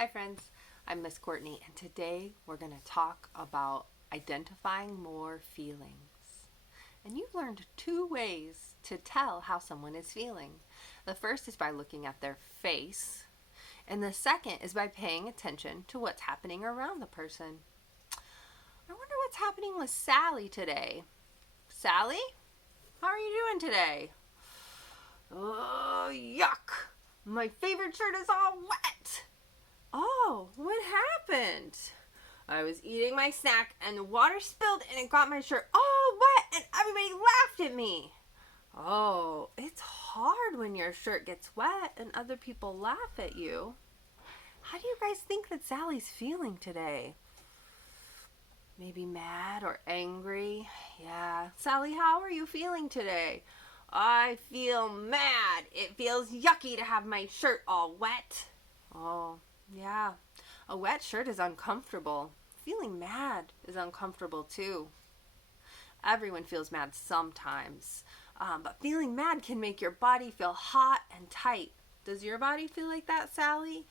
Hi friends, I'm Miss Courtney and today we're going to talk about identifying more feelings. And you've learned two ways to tell how someone is feeling. The first is by looking at their face, and the second is by paying attention to what's happening around the person. I wonder what's happening with Sally today. Sally, how are you doing today? Oh, yuck! My favorite shirt is all wet. Oh, what happened? I was eating my snack and the water spilled and it got my shirt all wet and everybody laughed at me. Oh, it's hard when your shirt gets wet and other people laugh at you. How do you guys think that Sally's feeling today? Maybe mad or angry? Yeah. Sally, how are you feeling today? I feel mad. It feels yucky to have my shirt all wet. Oh, yeah. A wet shirt is uncomfortable. Feeling mad is uncomfortable too. Everyone feels mad sometimes. But feeling mad can make your body feel hot and tight. Does your body feel like that, Sally?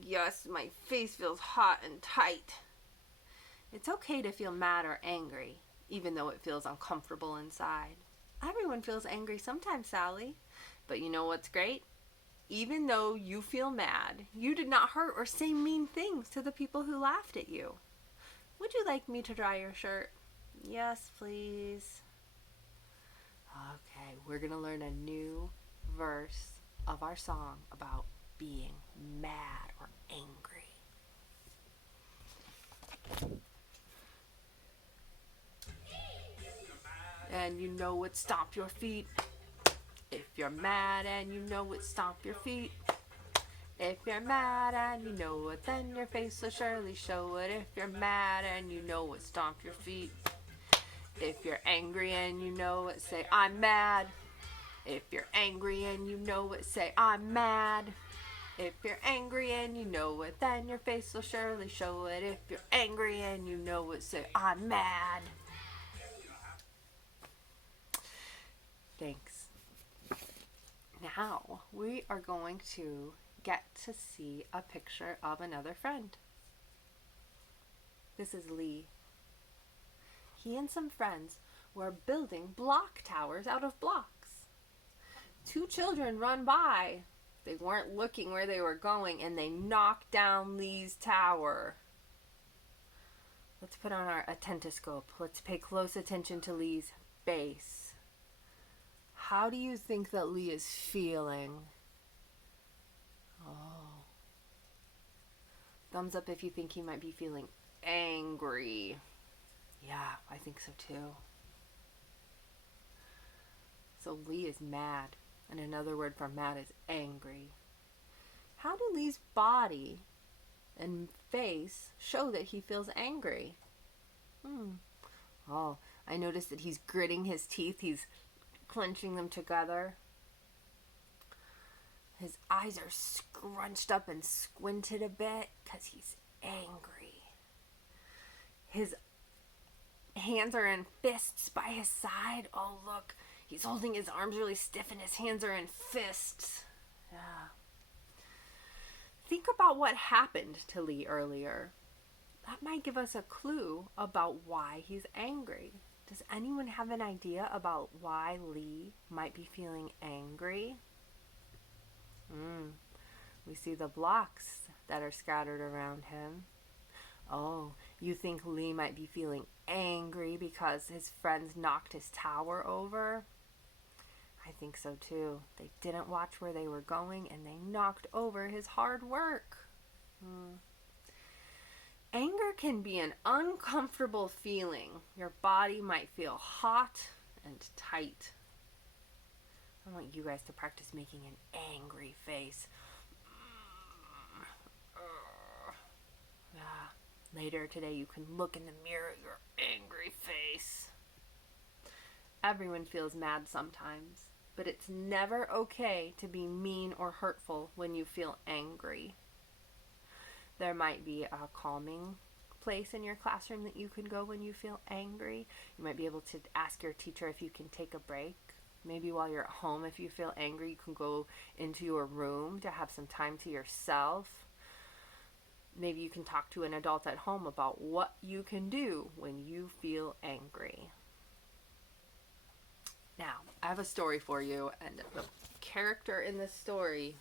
Yes, my face feels hot and tight. It's okay to feel mad or angry, even though it feels uncomfortable inside. Everyone feels angry sometimes, Sally. But you know what's great? Even though you feel mad, you did not hurt or say mean things to the people who laughed at you. Would you like me to dry your shirt? Yes, please. Okay, we're going to learn a new verse of our song about being mad or angry. And you know it, stomp your feet. If you're mad and you know it, stomp your feet. If you're mad and you know it, then your face will surely show it. If you're mad and you know it, stomp your feet. If you're angry and you know it, say, I'm mad. If you're angry and you know it, say, I'm mad. If you're angry and you know it, then your face will surely show it. If you're angry and you know it, say, I'm mad. Thanks. Now we are going to get to see a picture of another friend. This is Lee. He and some friends were building block towers out of blocks. Two children run by. They weren't looking where they were going and they knocked down Lee's tower. Let's put on our attentoscope. Let's pay close attention to Lee's face. How do you think that Lee is feeling? Oh. Thumbs up if you think he might be feeling angry. Yeah, I think so too. So Lee is mad, and another word for mad is angry. How do Lee's body and face show that he feels angry? Oh, I noticed that he's gritting his teeth. He's clenching them together. His eyes are scrunched up and squinted a bit because he's angry. His hands are in fists by his side. Oh, look. He's holding his arms really stiff and his hands are in fists. Yeah. Think about what happened to Lee earlier. That might give us a clue about why he's angry. Does anyone have an idea about why Lee might be feeling angry? We see the blocks that are scattered around him. Oh, you think Lee might be feeling angry because his friends knocked his tower over? I think so too. They didn't watch where they were going and they knocked over his hard work. Anger can be an uncomfortable feeling. Your body might feel hot and tight. I want you guys to practice making an angry face. Yeah. Later today you can look in the mirror at your angry face. Everyone feels mad sometimes, but it's never okay to be mean or hurtful when you feel angry. There might be a calming place in your classroom that you can go when you feel angry. You might be able to ask your teacher if you can take a break. Maybe while you're at home, if you feel angry, you can go into your room to have some time to yourself. Maybe you can talk to an adult at home about what you can do when you feel angry. Now, I have a story for you, and the character in this story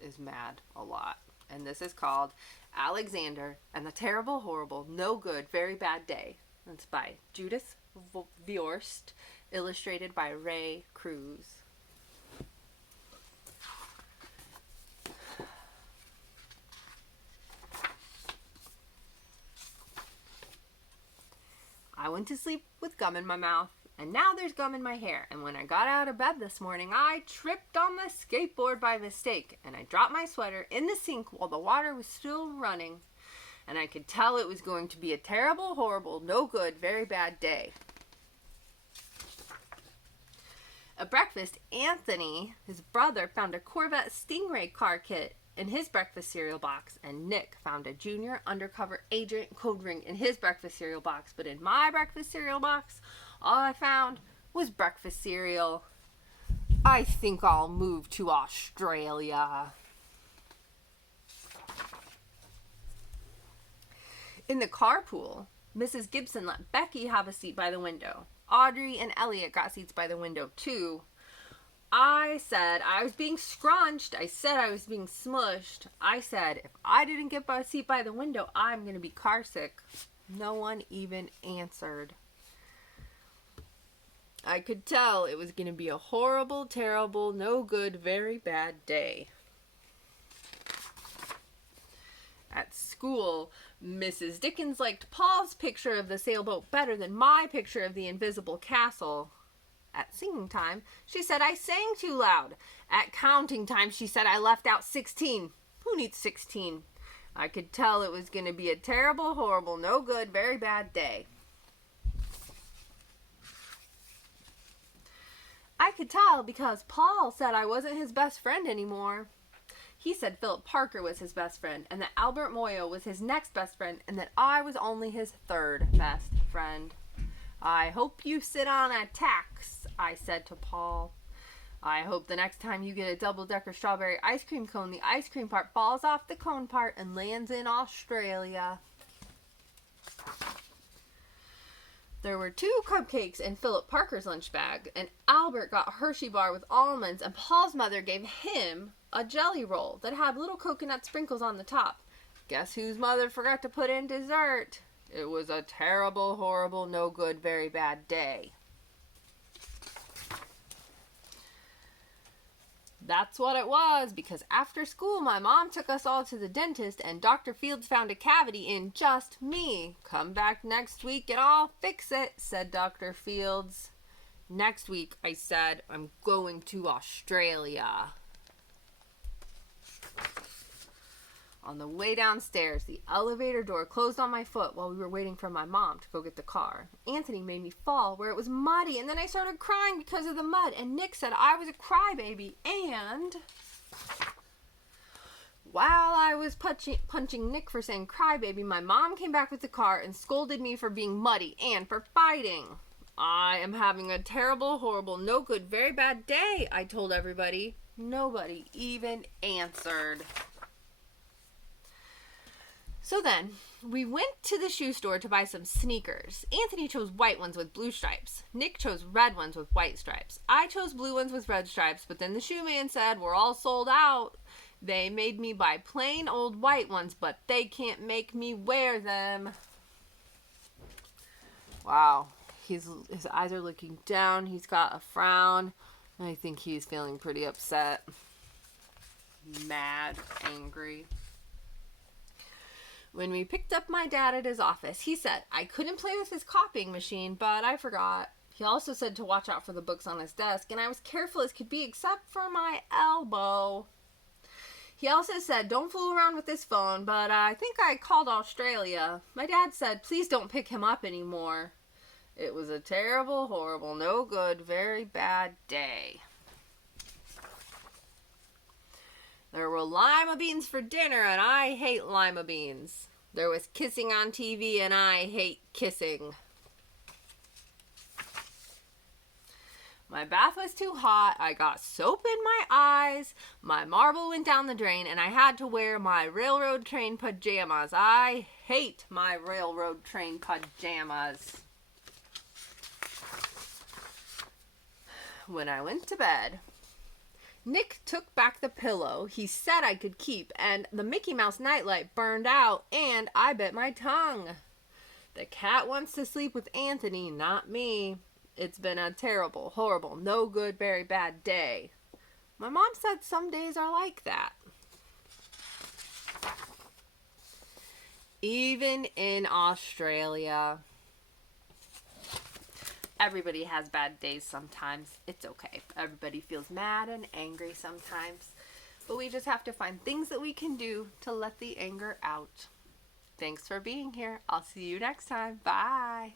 is mad a lot. And this is called Alexander and the Terrible, Horrible, No Good, Very Bad Day. It's by Judith Viorst, illustrated by Ray Cruz. I went to sleep with gum in my mouth, and now there's gum in my hair. And when I got out of bed this morning, I tripped on my skateboard by mistake, and I dropped my sweater in the sink while the water was still running. And I could tell it was going to be a terrible, horrible, no good, very bad day. At breakfast, Anthony, his brother, found a Corvette Stingray car kit in his breakfast cereal box, and Nick found a junior undercover agent code ring in his breakfast cereal box. But in my breakfast cereal box, all I found was breakfast cereal. I think I'll move to Australia. In the carpool, Mrs. Gibson let Becky have a seat by the window. Audrey and Elliot got seats by the window too. I said I was being scrunched. I said I was being smushed. I said if I didn't get a seat by the window, I'm going to be car sick. No one even answered. I could tell it was going to be a horrible, terrible, no good, very bad day. At school, Mrs. Dickens liked Paul's picture of the sailboat better than my picture of the invisible castle. At singing time, she said I sang too loud. At counting time, she said I left out 16. Who needs 16? I could tell it was going to be a terrible, horrible, no good, very bad day. I could tell because Paul said I wasn't his best friend anymore. He said Philip Parker was his best friend, and that Albert Moyo was his next best friend, and that I was only his third best friend. I hope you sit on a tax, I said to Paul. I hope the next time you get a double-decker strawberry ice cream cone, the ice cream part falls off the cone part and lands in Australia. There were 2 cupcakes in Philip Parker's lunch bag, and Albert got a Hershey bar with almonds, and Paul's mother gave him a jelly roll that had little coconut sprinkles on the top. Guess whose mother forgot to put in dessert? It was a terrible, horrible, no good, very bad day. That's what it was, because after school my mom took us all to the dentist and Dr. Fields found a cavity in just me. Come back next week and I'll fix it, said Dr. Fields. Next week, I said, I'm going to Australia. On the way downstairs, the elevator door closed on my foot while we were waiting for my mom to go get the car. Anthony made me fall where it was muddy, and then I started crying because of the mud, and Nick said I was a crybaby, and while I was punching Nick for saying crybaby, my mom came back with the car and scolded me for being muddy and for fighting. I am having a terrible, horrible, no good, very bad day, I told everybody. Nobody even answered. So then, we went to the shoe store to buy some sneakers. Anthony chose white ones with blue stripes. Nick chose red ones with white stripes. I chose blue ones with red stripes, but then the shoe man said, we're all sold out. They made me buy plain old white ones, but they can't make me wear them. Wow. His eyes are looking down. He's got a frown. I think he's feeling pretty upset. Mad, angry. When we picked up my dad at his office, he said I couldn't play with his copying machine, but I forgot. He also said to watch out for the books on his desk, and I was careful as could be except for my elbow. He also said don't fool around with this phone, but I think I called Australia. My dad said please don't pick him up anymore. It was a terrible, horrible, no good, very bad day. There were lima beans for dinner, and I hate lima beans. There was kissing on TV, and I hate kissing. My bath was too hot. I got soap in my eyes. My marble went down the drain, and I had to wear my railroad train pajamas. I hate my railroad train pajamas. When I went to bed, Nick took back the pillow he said I could keep, and the Mickey Mouse nightlight burned out, and I bit my tongue. The cat wants to sleep with Anthony, not me. It's been a terrible, horrible, no good, very bad day. My mom said some days are like that. Even in Australia, everybody has bad days sometimes. It's okay. Everybody feels mad and angry sometimes. But we just have to find things that we can do to let the anger out. Thanks for being here. I'll see you next time. Bye.